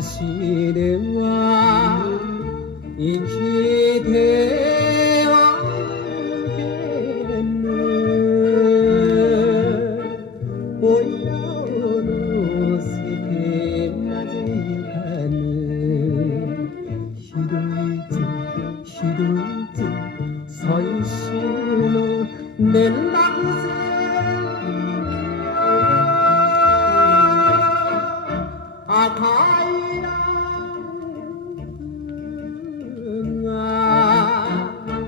死では生きてはけぬ親を乗せてなぜゆかぬひどいぜひどいぜ最終の連絡線赤いランが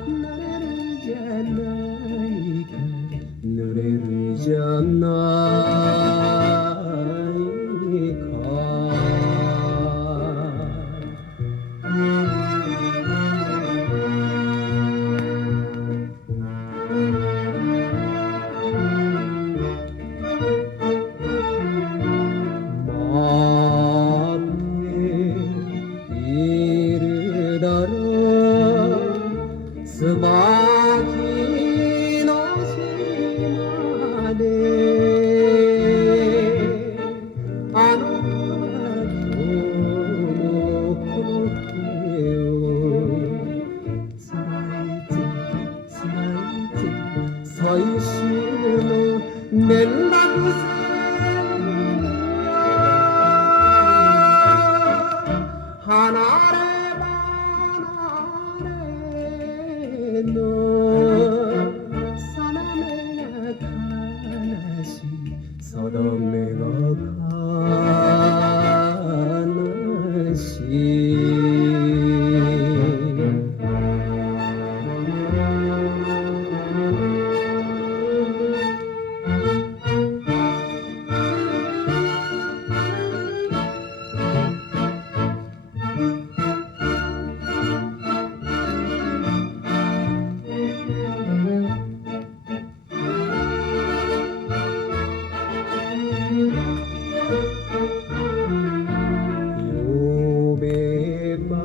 濡れるじゃないか濡れるじゃないか椿の島であの今日もこの手をつらいぜつらいぜ最終の連絡線離れの定めが悲しい定めが悲しい呼べば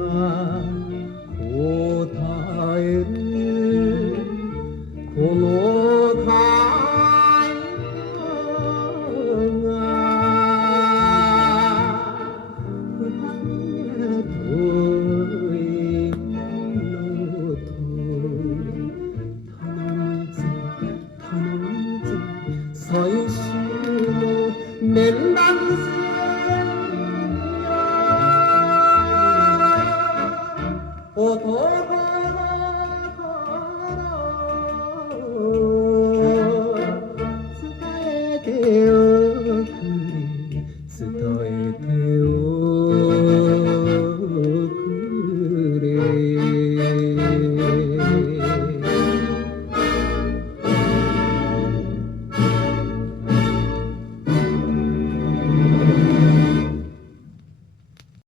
答えるこの会話が二人遠いのと頼むぜ頼むぜ最終の連絡線